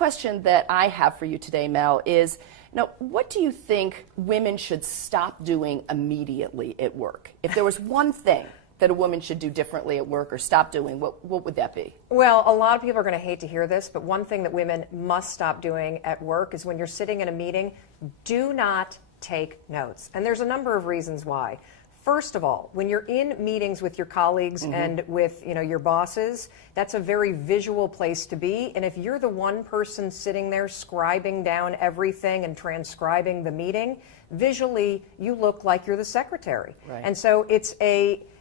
Question that I have for you today, Mel, is what do you think women should stop doing immediately at work? If there was one thing that a woman should do differently at work or stop doing, what would that be? Well, a lot of people are going to hate to hear this, but one thing that women must stop doing at work is when you're sitting in a meeting, do not take notes. And there's a number of reasons why. First of all, when you're in meetings with your colleagues and with your bosses, that's a very visual place to be. And if you're the one person sitting there scribing down everything and transcribing the meeting, visually you look like you're the secretary. Right. And so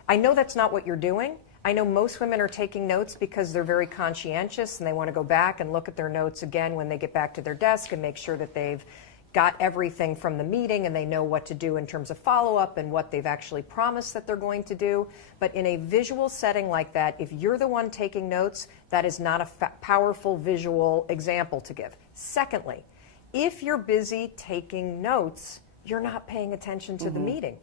I know that's not what you're doing. I know most women are taking notes because they're very conscientious and they want to go back and look at their notes again when they get back to their desk and make sure that they've got everything from the meeting and they know what to do in terms of follow-up and what they've actually promised that they're going to do. But in a visual setting like that, if you're the one taking notes, that is not a powerful visual example to give. Secondly, if you're busy taking notes, you're not paying attention to the meeting.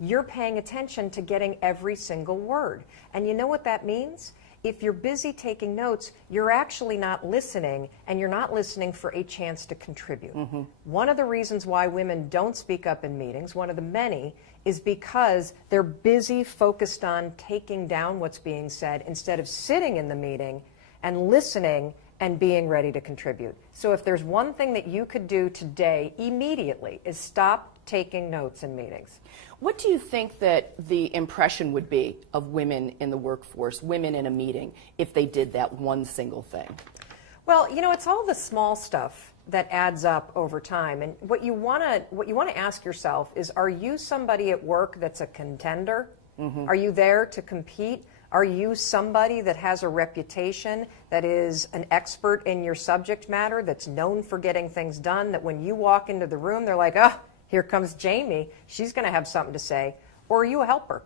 You're paying attention to getting every single word. And you know what that means? If you're busy taking notes, you're actually not listening, and you're not listening for a chance to contribute. One of the reasons why women don't speak up in meetings, one of the many, is because they're busy focused on taking down what's being said instead of sitting in the meeting and listening and being ready to contribute. So if there's one thing that you could do today immediately is stop taking notes in meetings. What do you think that the impression would be of women in the workforce, women in a meeting, if they did that one single thing? Well, it's all the small stuff that adds up over time. And what you want to ask yourself is, are you somebody at work that's a contender? Are you there to compete? Are you somebody that has a reputation, that is an expert in your subject matter, that's known for getting things done, that when you walk into the room, they're like, oh, here comes Jamie. She's going to have something to say. Or are you a helper?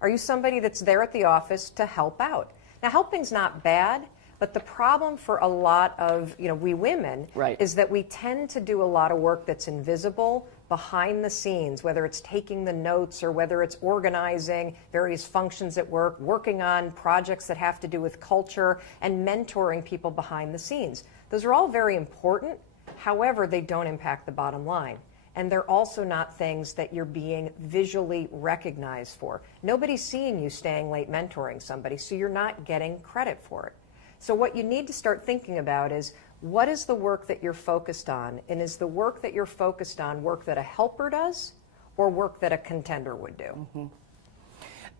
Are you somebody that's there at the office to help out? Now, helping's not bad, but the problem for a lot of we women is that we tend to do a lot of work that's invisible behind the scenes, whether it's taking the notes or whether it's organizing various functions at work, working on projects that have to do with culture, and mentoring people behind the scenes. Those are all very important. However, they don't impact the bottom line. And they're also not things that you're being visually recognized for. Nobody's seeing you staying late mentoring somebody, so you're not getting credit for it. So what you need to start thinking about is, what is the work that you're focused on? And is the work that you're focused on work that a helper does or work that a contender would do?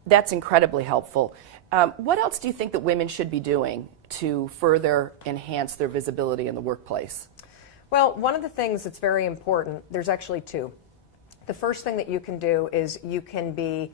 That's incredibly helpful. What else do you think that women should be doing to further enhance their visibility in the workplace? Well, one of the things that's very important, there's actually two. The first thing that you can do is you can be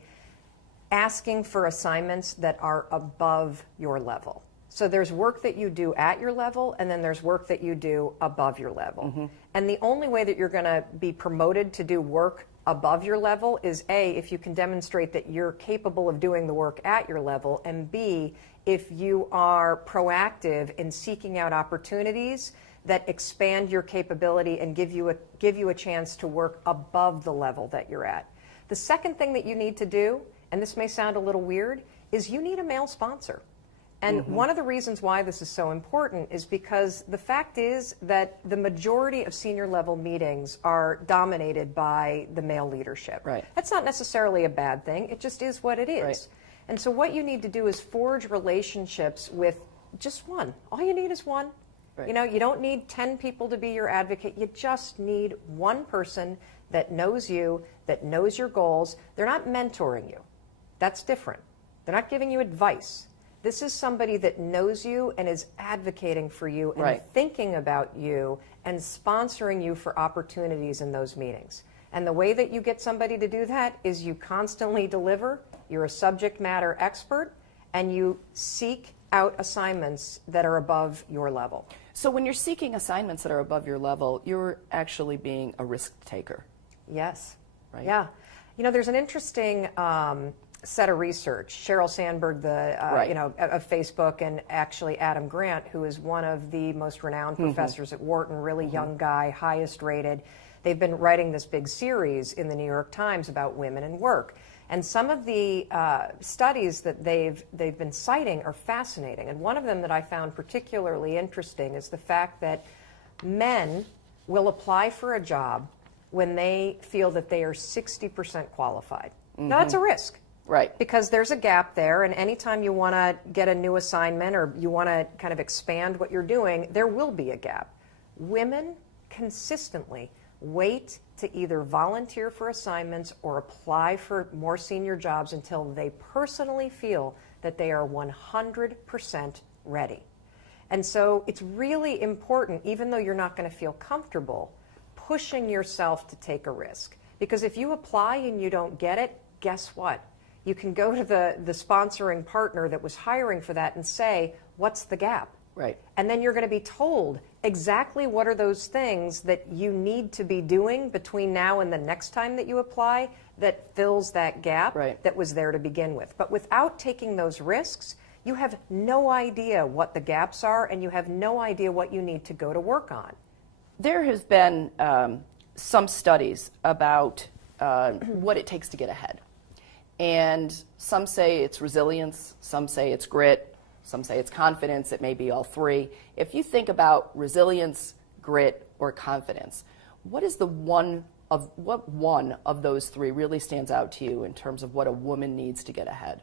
asking for assignments that are above your level. So there's work that you do at your level, and then there's work that you do above your level. And the only way that you're going to be promoted to do work above your level is A, if you can demonstrate that you're capable of doing the work at your level, and B, if you are proactive in seeking out opportunities that expand your capability and give you a chance to work above the level that you're at. The second thing that you need to do, and this may sound a little weird, is you need a male sponsor. And one of the reasons why this is so important is because the fact is that the majority of senior level meetings are dominated by the male leadership. Right. That's not necessarily a bad thing. It just is what it is. Right. And so what you need to do is forge relationships with just one. All you need is one. Right. You don't need 10 people to be your advocate. You just need one person that knows you, that knows your goals. They're not mentoring you. That's different. They're not giving you advice. This is somebody that knows you and is advocating for you and thinking about you and sponsoring you for opportunities in those meetings. And the way that you get somebody to do that is you constantly deliver, you're a subject matter expert, and you seek out assignments that are above your level. So when you're seeking assignments that are above your level, you're actually being a risk taker. Yes. Right? Yeah. There's an interesting set of research. Sheryl Sandberg, of Facebook, and actually Adam Grant, who is one of the most renowned professors at Wharton, really young guy, highest rated. They've been writing this big series in the New York Times about women and work. And some of the studies that they've been citing are fascinating. And one of them that I found particularly interesting is the fact that men will apply for a job when they feel that they are 60% qualified. Now, that's a risk. Right. Because there's a gap there, and anytime you want to get a new assignment or you want to kind of expand what you're doing, there will be a gap. Women consistently wait to either volunteer for assignments or apply for more senior jobs until they personally feel that they are 100% ready. And so it's really important, even though you're not going to feel comfortable, pushing yourself to take a risk. Because if you apply and you don't get it, guess what? You can go to the sponsoring partner that was hiring for that and say, what's the gap? Right. And then you're going to be told exactly what are those things that you need to be doing between now and the next time that you apply that fills that gap that was there to begin with. But without taking those risks, you have no idea what the gaps are, and you have no idea what you need to go to work on. There has been some studies about what it takes to get ahead. And some say it's resilience, some say it's grit, some say it's confidence, it may be all three. If you think about resilience, grit, or confidence, what one of those three really stands out to you in terms of what a woman needs to get ahead?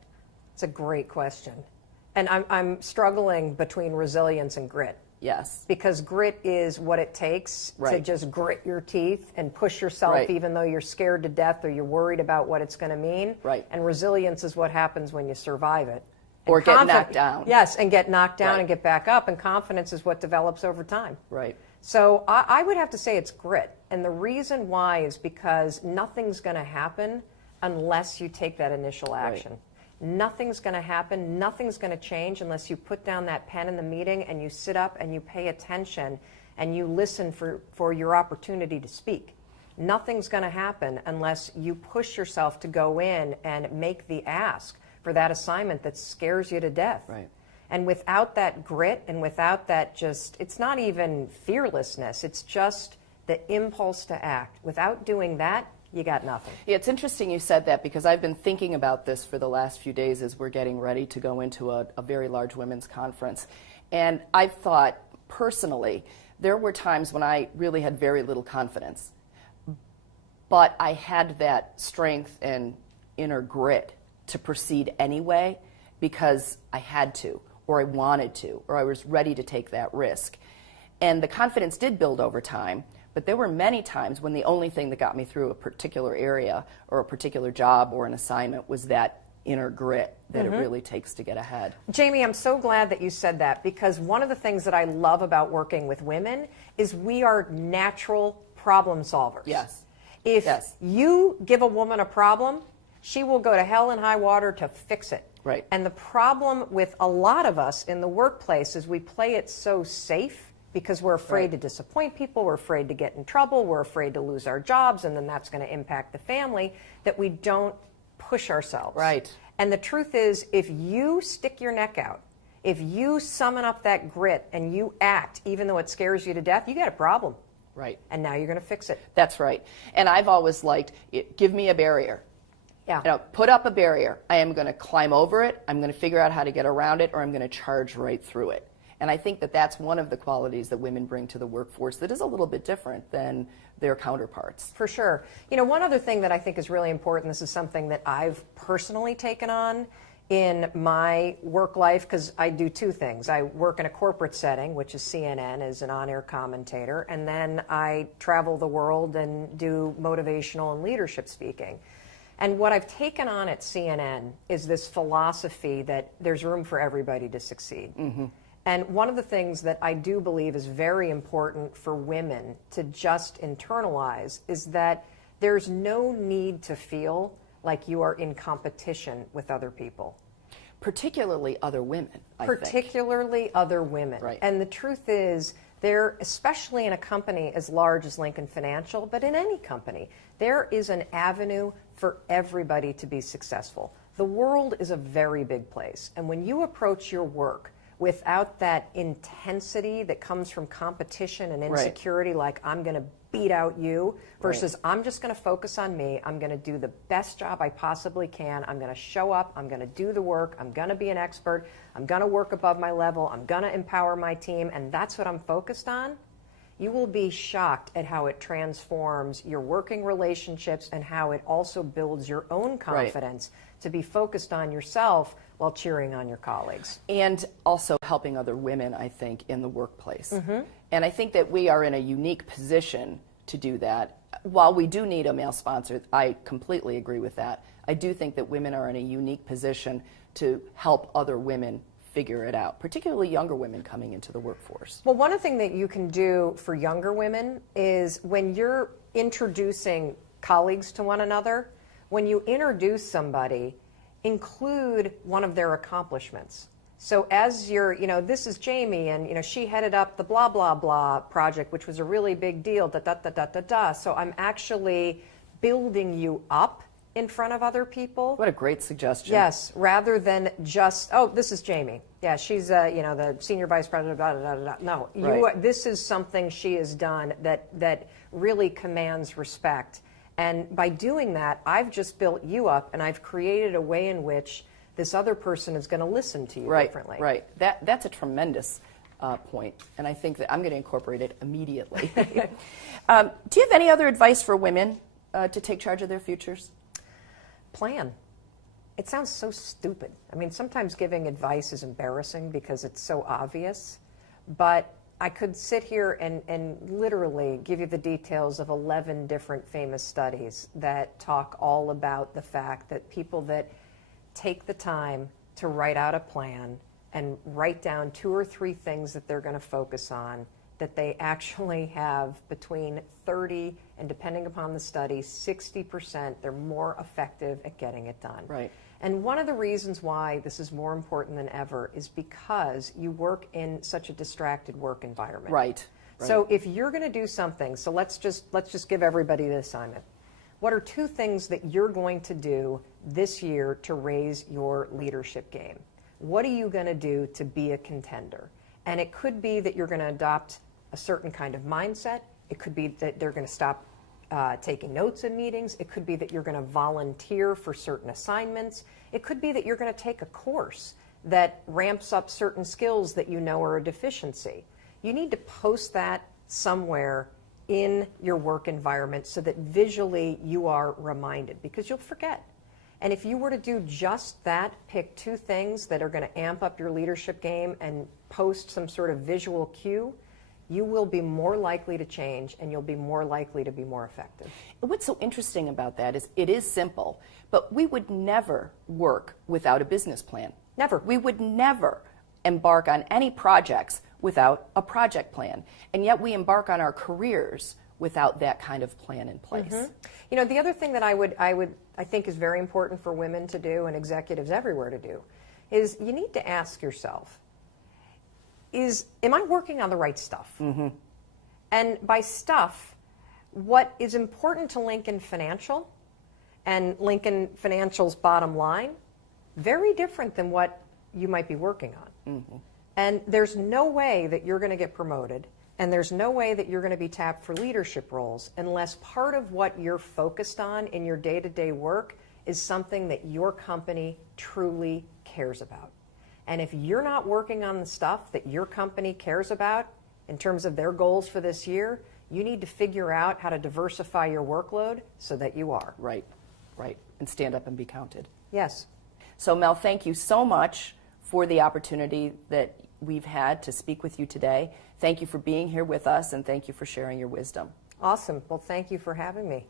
It's a great question. And I'm struggling between resilience and grit. Yes. Because grit is what it takes to just grit your teeth and push yourself even though you're scared to death or you're worried about what it's going to mean. Right. And resilience is what happens when you survive it. Or get knocked down. Yes, and get knocked down and get back up. And confidence is what develops over time. Right. So I would have to say it's grit. And the reason why is because nothing's going to happen unless you take that initial action. Right. Nothing's going to happen, nothing's going to change unless you put down that pen in the meeting and you sit up and you pay attention and you listen for your opportunity to speak. Nothing's going to happen unless you push yourself to go in and make the ask for that assignment that scares you to death. Right. And without that grit and without that it's not even fearlessness, it's just the impulse to act. Without doing that, you got nothing. Yeah, it's interesting you said that because I've been thinking about this for the last few days as we're getting ready to go into a very large women's conference. And I've thought, personally, there were times when I really had very little confidence. But I had that strength and inner grit to proceed anyway because I had to, or I wanted to, or I was ready to take that risk. And the confidence did build over time. But there were many times when the only thing that got me through a particular area or a particular job or an assignment was that inner grit that it really takes to get ahead. Jamie, I'm so glad that you said that because one of the things that I love about working with women is we are natural problem solvers. Yes. If you give a woman a problem, she will go to hell and high water to fix it. Right. And the problem with a lot of us in the workplace is we play it so safe because we're afraid to disappoint people, we're afraid to get in trouble, we're afraid to lose our jobs, and then that's going to impact the family, that we don't push ourselves. Right. And the truth is, if you stick your neck out, if you summon up that grit and you act, even though it scares you to death, you got a problem. Right. And now you're going to fix it. That's right. And I've always liked, give me a barrier. Yeah. You know, put up a barrier. I am going to climb over it, I'm going to figure out how to get around it, or I'm going to charge right through it. And I think that that's one of the qualities that women bring to the workforce that is a little bit different than their counterparts. For sure. You know, one other thing that I think is really important, this is something that I've personally taken on in my work life, because I do two things. I work in a corporate setting, which is CNN, as an on-air commentator, and then I travel the world and do motivational and leadership speaking. And what I've taken on at CNN is this philosophy that there's room for everybody to succeed. And one of the things that I do believe is very important for women to just internalize is that there's no need to feel like you are in competition with other people. Particularly other women, I think. Particularly other women. Right. And the truth is, there, especially in a company as large as Lincoln Financial, but in any company, there is an avenue for everybody to be successful. The world is a very big place. And when you approach your work without that intensity that comes from competition and insecurity, like I'm going to beat out you, versus I'm just going to focus on me. I'm going to do the best job I possibly can. I'm going to show up. I'm going to do the work. I'm going to be an expert. I'm going to work above my level. I'm going to empower my team, and that's what I'm focused on. You will be shocked at how it transforms your working relationships and how it also builds your own confidence to be focused on yourself while cheering on your colleagues. And also helping other women, I think, in the workplace. And I think that we are in a unique position to do that. While we do need a male sponsor, I completely agree with that. I do think that women are in a unique position to help other women figure it out, particularly younger women coming into the workforce. Well, one thing that you can do for younger women is when you're introducing colleagues to one another, when you introduce somebody, include one of their accomplishments. So as you're, this is Jamie, and she headed up the blah blah blah project, which was a really big deal. Da da da da da da. So I'm actually building you up in front of other people. What a great suggestion. Yes, rather than just, oh, this is Jamie. Yeah, she's the senior vice president. Blah, blah, blah, blah. No, this is something she has done that really commands respect. And by doing that, I've just built you up, and I've created a way in which this other person is going to listen to you differently. Right. That's a tremendous point, and I think that I'm going to incorporate it immediately. Do you have any other advice for women to take charge of their futures? Plan. It sounds so stupid. I mean, sometimes giving advice is embarrassing because it's so obvious, but I could sit here and literally give you the details of 11 different famous studies that talk all about the fact that people that take the time to write out a plan and write down 2 or 3 things that they're going to focus on, that they actually have between 30 and, depending upon the study, 60%, they're more effective at getting it done. Right. And one of the reasons why this is more important than ever is because you work in such a distracted work environment. Right. So if you're going to do something, so let's just give everybody the assignment. What are 2 things that you're going to do this year to raise your leadership game? What are you going to do to be a contender? And it could be that you're going to adopt a certain kind of mindset. It could be that they're going to stop taking notes in meetings. It could be that you're going to volunteer for certain assignments. It could be that you're going to take a course that ramps up certain skills that you know are a deficiency. You need to post that somewhere in your work environment so that visually you are reminded, because you'll forget. And if you were to do just that, pick 2 things that are going to amp up your leadership game and post some sort of visual cue, you will be more likely to change, and you'll be more likely to be more effective. What's so interesting about that is it is simple, but we would never work without a business plan. Never. We would never embark on any projects without a project plan. And yet we embark on our careers without that kind of plan in place. The other thing that I think is very important for women to do, and executives everywhere to do, is you need to ask yourself, am I working on the right stuff? And by stuff, what is important to Lincoln Financial and Lincoln Financial's bottom line, very different than what you might be working on. And there's no way that you're going to get promoted, and there's no way that you're going to be tapped for leadership roles unless part of what you're focused on in your day-to-day work is something that your company truly cares about. And if you're not working on the stuff that your company cares about in terms of their goals for this year, you need to figure out how to diversify your workload so that you are. Right. And stand up and be counted. Yes. So Mel, thank you so much for the opportunity that we've had to speak with you today. Thank you for being here with us, and thank you for sharing your wisdom. Awesome. Well, thank you for having me.